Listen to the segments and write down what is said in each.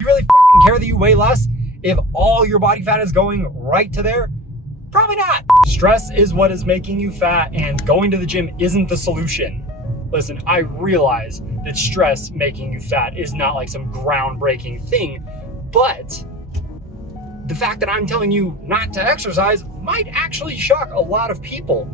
You really fucking care that you weigh less if all your body fat is going right to there? Probably not. Stress is what is making you fat, and going to the gym isn't the solution. Listen, I realize that stress making you fat is not like some groundbreaking thing, but the fact that I'm telling you not to exercise might actually shock a lot of people.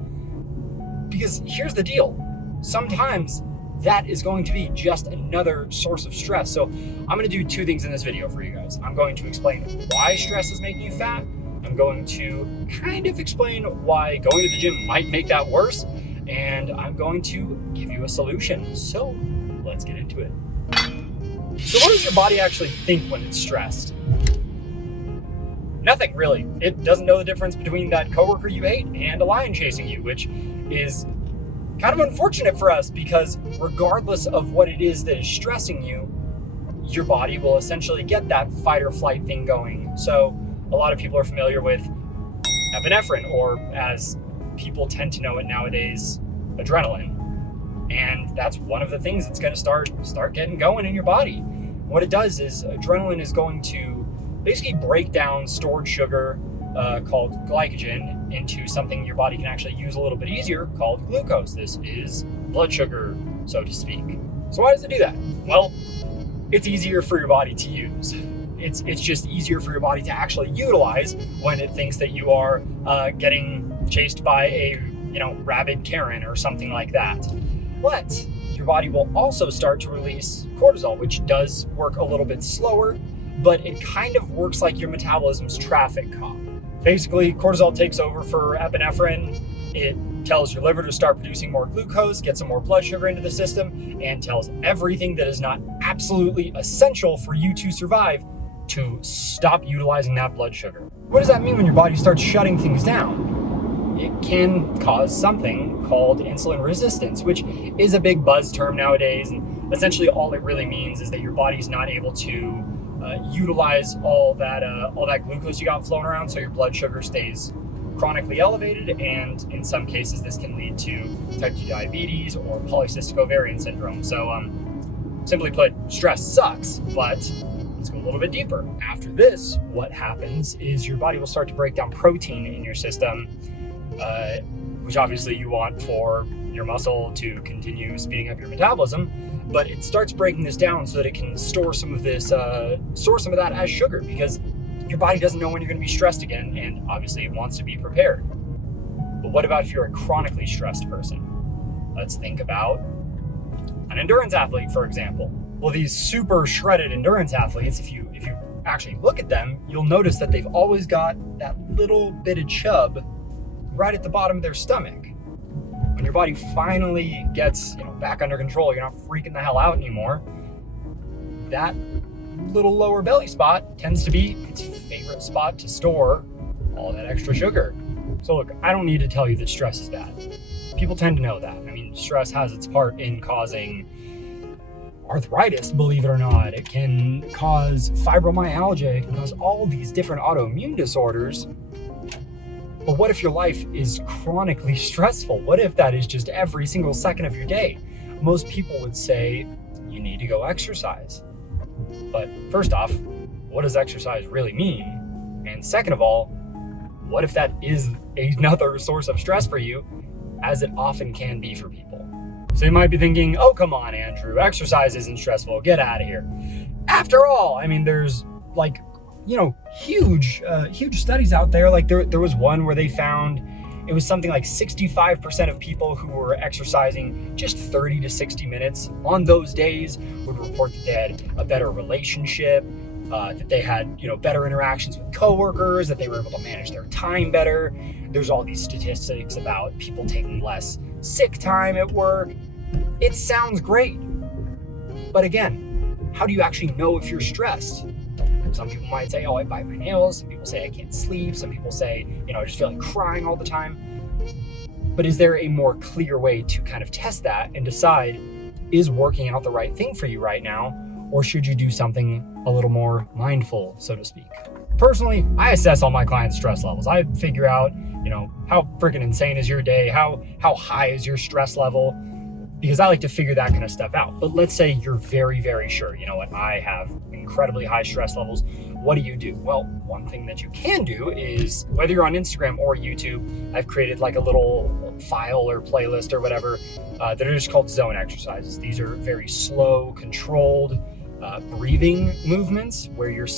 Because here's the deal. Sometimes that is going to be just another source of stress. So I'm going to do two things in this video for you guys. I'm going to explain why stress is making you fat. I'm going to kind of explain why going to the gym might make that worse. And I'm going to give you a solution. So let's get into it. So what does your body actually think when it's stressed? Nothing, really. It doesn't know the difference between that coworker you hate and a lion chasing you, which is kind of unfortunate for us because regardless of what it is that is stressing you, your body will essentially get that fight or flight thing going. So a lot of people are familiar with epinephrine, or as people tend to know it nowadays, adrenaline. And that's one of the things that's going to start getting going in your body. What it does is adrenaline is going to basically break down stored sugar called glycogen into something your body can actually use a little bit easier called glucose. This is blood sugar, so to speak. So why does it do that? Well, it's easier for your body to use. It's just easier for your body to actually utilize when it thinks that you are getting chased by a rabid Karen or something like that. But your body will also start to release cortisol, which does work a little bit slower, but it kind of works like your metabolism's traffic cop. Basically, cortisol takes over for epinephrine. It tells your liver to start producing more glucose, get some more blood sugar into the system, and tells everything that is not absolutely essential for you to survive to stop utilizing that blood sugar. What does that mean when your body starts shutting things down? It can cause something called insulin resistance, which is a big buzz term nowadays. And essentially all it really means is that your body's not able to utilize all that glucose you got flowing around, so your blood sugar stays chronically elevated, and in some cases this can lead to type 2 diabetes or polycystic ovarian syndrome. So simply put, stress sucks, but let's go a little bit deeper. After this, what happens is your body will start to break down protein in your system, which obviously you want for your muscle to continue speeding up your metabolism, but it starts breaking this down so that it can store some of that as sugar, because your body doesn't know when you're going to be stressed again, and obviously it wants to be prepared. But what about if you're a chronically stressed person? Let's think about an endurance athlete, for example. Well, these super shredded endurance athletes, if you actually look at them, you'll notice that they've always got that little bit of chub right at the bottom of their stomach. When your body finally gets back under control, you're not freaking the hell out anymore, that little lower belly spot tends to be its favorite spot to store all that extra sugar. So look, I don't need to tell you that stress is bad. People tend to know that. I mean, stress has its part in causing arthritis, believe it or not. It can cause fibromyalgia. It can cause all these different autoimmune disorders. But what if your life is chronically stressful? What if that is just every single second of your day? Most people would say you need to go exercise. But first off, what does exercise really mean? And second of all, what if that is another source of stress for you, as it often can be for people? So you might be thinking, oh, come on, Andrew, exercise isn't stressful. Get out of here. After all, I mean, there's huge studies out there. Like there was one where they found it was something like 65% of people who were exercising just 30 to 60 minutes on those days would report that they had a better relationship, that they had better interactions with coworkers, that they were able to manage their time better. There's all these statistics about people taking less sick time at work. It sounds great, but again, how do you actually know if you're stressed? Some people might say, oh, I bite my nails. Some people say I can't sleep. Some people say, I just feel like crying all the time. But is there a more clear way to kind of test that and decide, is working out the right thing for you right now? Or should you do something a little more mindful, so to speak? Personally, I assess all my clients' stress levels. I figure out, how freaking insane is your day? How high is your stress level? because I like to figure that kind of stuff out. But let's say you're very, very sure, you know what, I have incredibly high stress levels. What do you do? Well, one thing that you can do is, whether you're on Instagram or YouTube, I've created like a little file or playlist or whatever that are just called zone exercises. These are very slow, controlled breathing movements where you're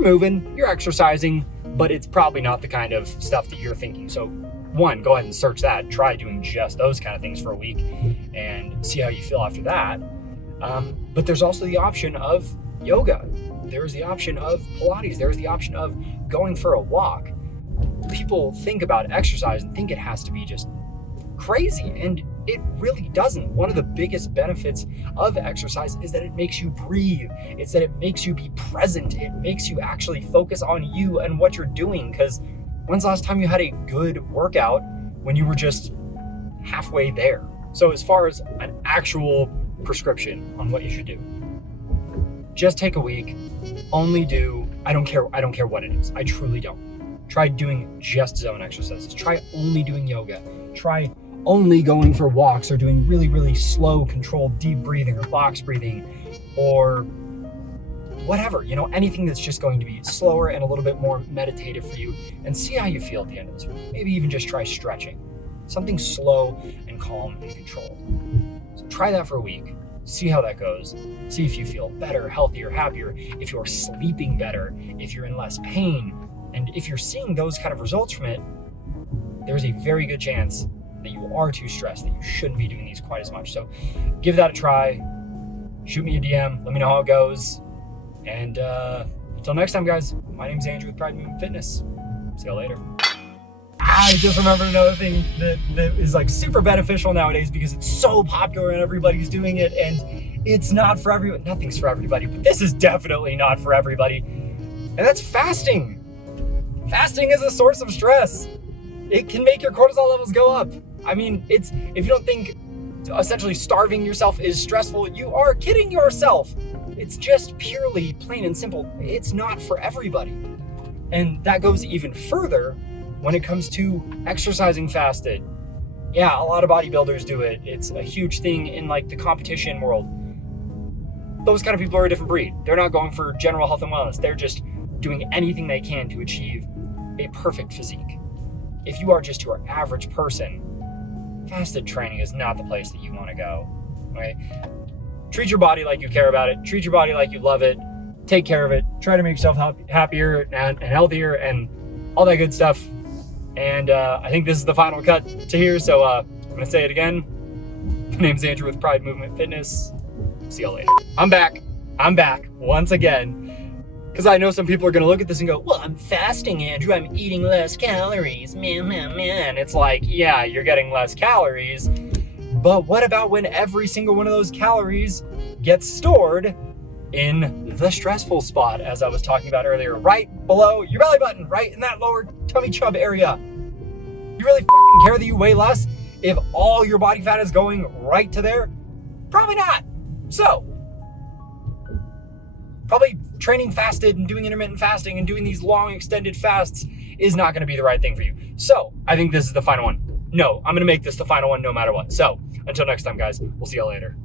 moving, you're exercising, but it's probably not the kind of stuff that you're thinking. So one, go ahead and search that. Try doing just those kind of things for a week and see how you feel after that. But there's also the option of yoga. There's the option of Pilates. There's the option of going for a walk. People think about exercise and think it has to be just crazy, and it really doesn't. One of the biggest benefits of exercise is that it makes you breathe. It's that it makes you be present. It makes you actually focus on you and what you're doing, because when's the last time you had a good workout when you were just halfway there? So as far as an actual prescription on what you should do, just take a week, only do, I don't care what it is. I truly don't. Try doing just zone exercises. Try only doing yoga. Try only going for walks or doing really, really slow, controlled, deep breathing or box breathing or whatever, you know, anything that's just going to be slower and a little bit more meditative for you, and see how you feel at the end of this week. Maybe even just try stretching, something slow and calm and controlled. So try that for a week. See how that goes. See if you feel better, healthier, happier, if you're sleeping better, if you're in less pain. And if you're seeing those kind of results from it, there's a very good chance that you are too stressed, that you shouldn't be doing these quite as much. So give that a try. Shoot me a DM. Let me know how it goes. And until next time, guys, my name's Andrew with Pride Movement Fitness. See y'all later. I just remembered another thing that is like super beneficial nowadays because it's so popular and everybody's doing it, and it's not for everyone. Nothing's for everybody, but this is definitely not for everybody. And that's fasting. Fasting is a source of stress. It can make your cortisol levels go up. I mean, if you don't think essentially starving yourself is stressful, you are kidding yourself. It's just purely plain and simple. It's not for everybody. And that goes even further when it comes to exercising fasted. Yeah, a lot of bodybuilders do it. It's a huge thing in like the competition world. Those kind of people are a different breed. They're not going for general health and wellness. They're just doing anything they can to achieve a perfect physique. If you are just your average person, fasted training is not the place that you want to go. Okay? Treat your body like you care about it. Treat your body like you love it. Take care of it. Try to make yourself happier and healthier and all that good stuff. And I think this is the final cut to here, so I'm going to say it again. My name's Andrew with Pride Movement Fitness. See y'all later. I'm back once again. Because I know some people are going to look at this and go, well, I'm fasting, Andrew. I'm eating less calories. Man. It's like, yeah, you're getting less calories. But what about when every single one of those calories gets stored in the stressful spot, as I was talking about earlier, right below your belly button, right in that lower tummy chub area? You really fucking care that you weigh less if all your body fat is going right to there? Probably not. So, probably training fasted and doing intermittent fasting and doing these long extended fasts is not going to be the right thing for you. So, I think this is the final one. No, I'm going to make this the final one no matter what. So, until next time, guys, we'll see y'all later.